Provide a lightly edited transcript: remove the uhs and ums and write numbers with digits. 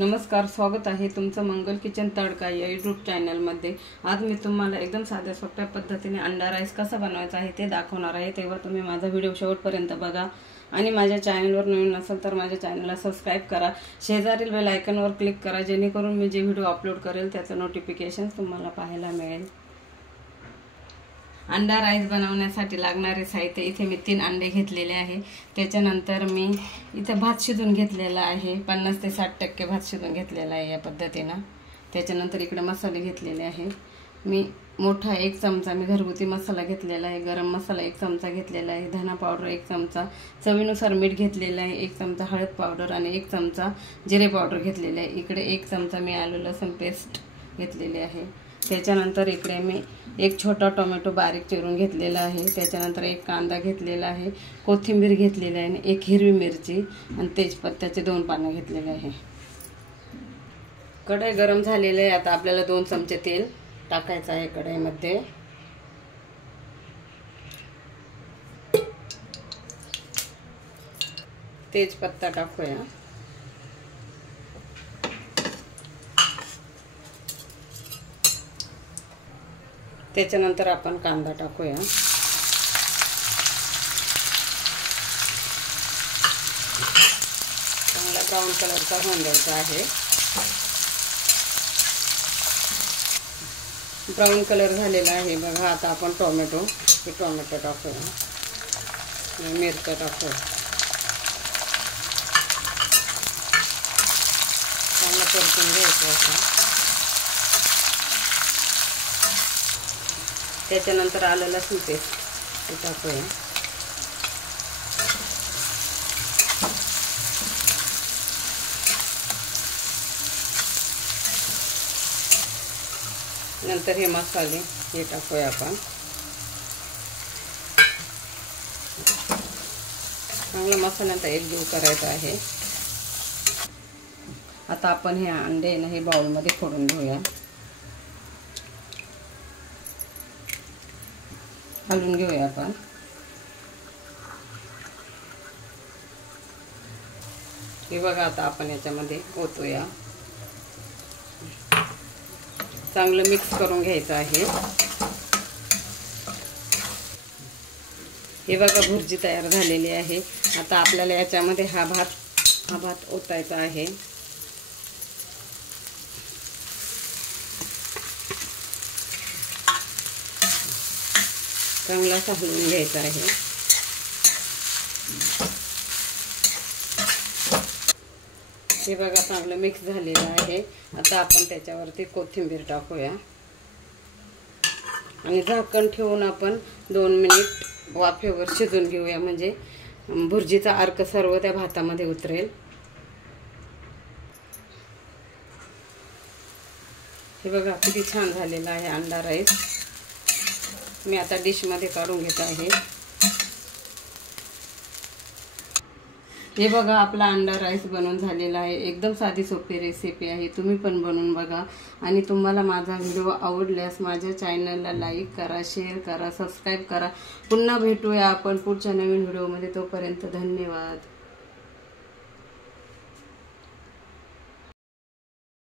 नमस्कार, स्वागत आहे तुमचं मंगल किचन तडका या यूट्यूब चॅनलमध्ये। आज मी तुम्हाला एकदम साध्या सोप्या पद्धतीने अंडा राईस कसा बनवायचा आहे ते दाखवणार आहे। तेव्हा तुम्ही माझा व्हिडिओ शेवटपर्यंत बघा आणि माझ्या चॅनलवर नवीन असाल तर माझ्या चॅनलला सबस्क्राइब करा, शेजारील बेल आयकॉनवर क्लिक करा जेणेकरून मी जे व्हिडिओ अपलोड करेल त्याचं नोटिफिकेशन तुम्हाला पाहायला मिळेल। अंडा राईस बनवण्यासाठी लागणारे साहित्य इथे मी 3 अंडे घेतलेले आहे। त्याच्यानंतर मी इथे भात शिजून घेतलेला आहे, 50 ते 60% भात शिजून घेतलेला आहे या पद्धतीने। त्याच्यानंतर इकडे मसाले घेतलेले आहे। मी मोठा 1 चमचा मी घरगुती मसाला घेतलेला आहे, गरम मसाला 1 चमचा घेतलेला आहे, धना पावडर 1 चमचा, चवीनुसार मीठ घेतलेला आहे, 1 चमचा हळद पावडर आणि 1 चमचा जिरे पावडर घेतलेले आहे। इकडे 1 चमचा मी आलं लसूण पेस्ट घेतलेली आहे। त्याच्यानंतर इकडे मी 1 छोटा टोमॅटो बारीक चिरून घेतलेला आहे। त्याच्यानंतर 1 कांदा घेतलेला आहे, कोथिंबीर घेतलेली आहे आणि 1 हिरवी मिरची आणि तेजपत्त्याचे 2 पानं घेतलेले आहे। कढई गरम झालेली आहे। आता आपल्याला 2 चमचे तेल टाकायचं आहे कढईमध्ये। तेजपत्ता टाकूया। त्याच्यानंतर आपण कांदा टाकूया। चांगला ब्राऊन कलरचा होऊन द्यायचा आहे। ब्राऊन कलर झालेला आहे बघा। आता आपण टोमॅटो टाकूया, मिरची टाकूया, चांगला परतून घ्यायचं असं। त्याच्यानंतर आलं लसूण पेस्ट टाकूया। नंतर हे मसाले हे टाकूया आपण। चांगला मसाल्यांचा एकजीव करायचा आहे। आता आपण हे अंडे ना हे बाउलमध्ये फोडून घेऊया, हलवून घेऊया आपण। हे बघा आता आपण याच्यामध्ये ओतूया, चांगलं मिक्स करून घ्यायचं आहे। हे बघा भुर्जी तयार झालेली आहे। आता आपल्याला याच्यामध्ये हा भात ओतायचा आहे। चांगला हलवून घ्यायचा आहे। हे बघा चांगलं मिक्स झालेलं आहे। आता आपण त्याच्यावरती कोथिंबीर टाकूया आणि झाकण ठेवून आपण 2 मिनिट वाफेवर शिजून घेऊया, म्हणजे भुर्जीचा अर्क सर्व त्या भातामध्ये उतरेल। हे बघा किती छान झालेला आहे अंडा राईस। मी आता डिश मध्ये काढून घेत आहे। हे बघा आपला अंडा राईस बनवून झालेला आहे। एकदम साधी सोपी रेसिपी आहे, तुम्ही पण बनवून बघा। आणि तुम्हाला माझा व्हिडिओ आवडल्यास माझ्या चॅनलला लाईक करा, शेअर करा, सबस्क्राइब करा। पुन्हा भेटूया आपण पुढच्या नवीन व्हिडिओमध्ये। तोपर्यंत धन्यवाद।